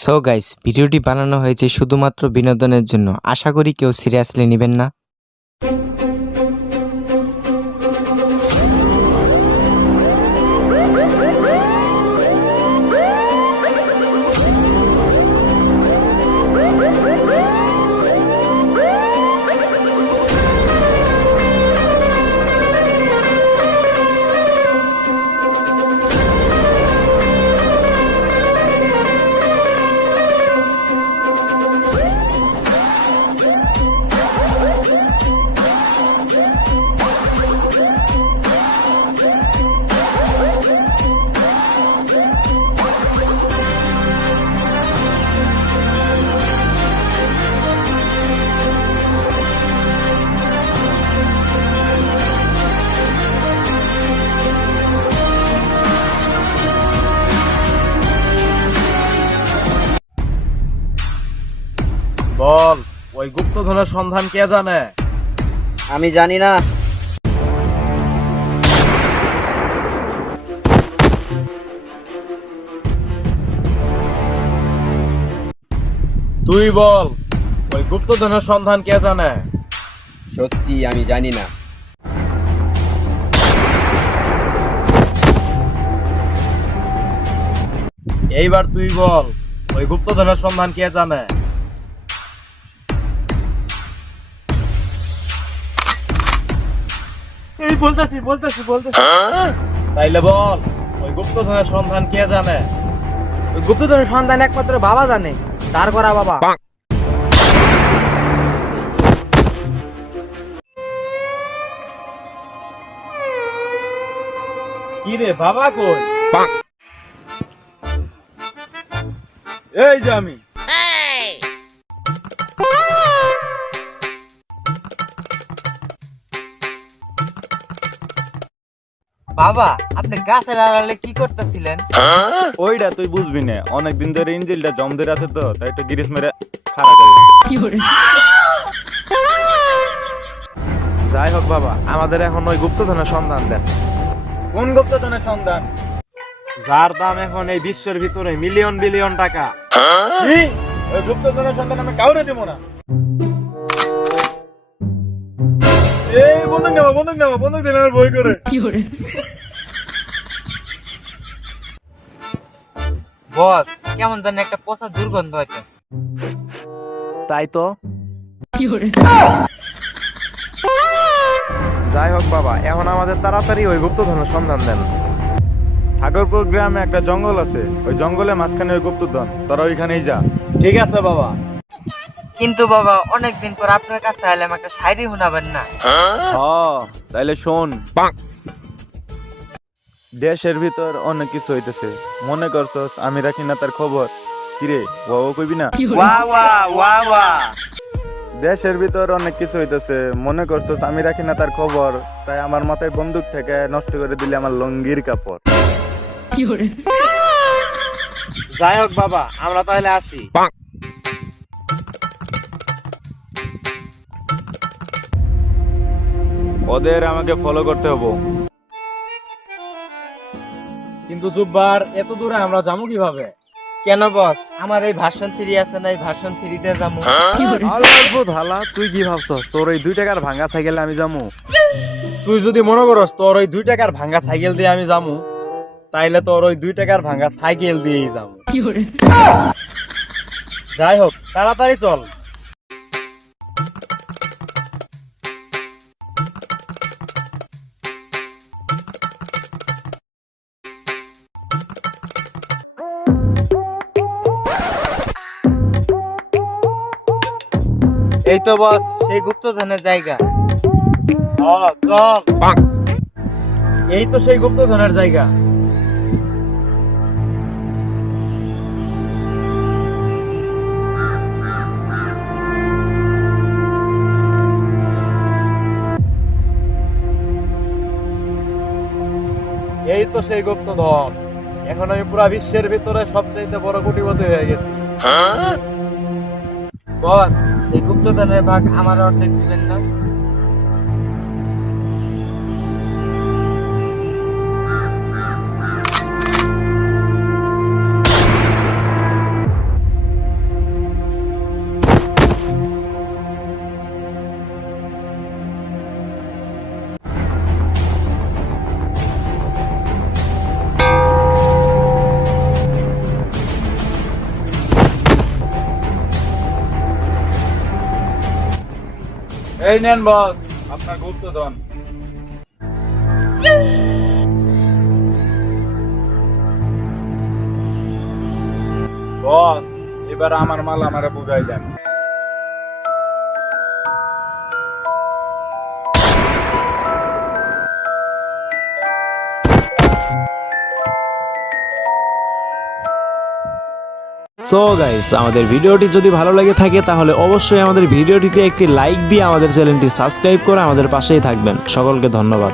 So guys, ভিডিওটি বানানো হয়েছে শুধুমাত্র বিনোদনের জন্য। আশা করি কেউ সিরিয়াসলি নেবেন না। বল, ওই গুপ্তধনের সন্ধান কে জানে? আমি জানি না। তুই বল, ওই গুপ্তধনের সন্ধান কে জানে? সত্যি আমি জানি না। এইবার তুই বল, ওই গুপ্তধনের সন্ধান কে জানে? এই বলতেছি। তাইলে বল, ওই গুপ্তধনের সন্ধান কে জানে? ওই গুপ্তধনের সন্ধান একমাত্র বাবা জানে। তার করা বাবা। কি রে বাবা, কই? এই যে আমি। বাবা, আপনি গাছের আড়ালে কি করতেছিলেন? ওইটা তুই বুঝবি না, অনেকদিন ধরে ইঞ্জিলটা জম ধরে আছে তো, তাই একটু গিরিস মেরে খারাপ করলাম। যাই হোক বাবা, আমাদের এখন ওই গুপ্তধনের সন্ধান দেন। কোন গুপ্তধনের সন্ধান? যার দাম এখন এই বিশ্বের ভিতরে মিলিয়ন বিলিয়ন টাকা। কি? ওই গুপ্তধনের সন্ধান আমি কাউরে দেব না। এই বন্দুক দিলে আমার ভয় করে। বস, কেমন জানি একটা পচা দুর্গন্ধ হইতেছে। তাই তো। যাই হোক বাবা, এখন আমাদের তাড়াতাড়ি ওই গুপ্তধনের সন্ধান দেন। ঠাকুরপুর গ্রামে একটা জঙ্গল আছে, ওই জঙ্গলের মাঝখানে ওই গুপ্তধন, তোরা ওইখানেই যা। ঠিক আছে বাবা। কিন্তু বাবা, অনেকদিন পর আপনার কাছে আইলাম, একটা শায়রি শোনাবেন না? তাইলে শোন। দেশের ভিতর অনেক কিছু হইতেছে, মনে করছস আমি রাখি না তার খবর? কিরে, বাবা কইবি না? দেশের ভিতর অনেক কিছু হইতেছে, মনে করছস আমি রাখি না তার খবর? তাই আমার মাথায় বন্দুক থেকে নষ্ট করে দিলে আমার লঙ্গির কাপড়। যাই হোক বাবা, আমরা তাহলে আসি। ওদের আমাকে ফলো করতে হবো। কিন্তু জুব্বার, এত দূরে আমরা যাবো কিভাবে? কেন বস, আমার এই ভার্সন 3 আছে না, এই ভার্সন 3-তে যাবো। হালা, তুই কি ভাবছস তোর ওই 2 টাকার ভাঙা সাইকেলে আমি যামু? তুই যদি মনে করস তোর ওই 2 টাকার ভাঙা সাইকেল দিয়ে আমি যামু, তাইলে তোর ওই 2 টাকার ভাঙা সাইকেল দিয়েই যামু। যাই হোক, তাড়াতাড়ি চল। এই তো বস, সেই গুপ্তধনের জায়গা। চল। এই তো সেই গুপ্তধনের জায়গা। এই তো সেই গুপ্তধন। এখন আমি পুরা বিশ্বের ভিতরে সবচেয়ে বড় কোটিপতি হয়ে গেছি। বস, এই গুপ্তধনের ভাগ আমার অর্ধেক দিবেন না? এই নেন বস আপনার গুপ্তধন। বস এবার আমার মাল আমারে বুঝাই দেন। সো গাইস, আমাদের ভিডিওটি যদি ভালো লেগে থাকে তাহলে অবশ্যই আমাদের ভিডিওটিতে একটি লাইক দিয়ে আমাদের চ্যানেলটি সাবস্ক্রাইব করে আমাদের পাশেই থাকবেন। সকলকে ধন্যবাদ।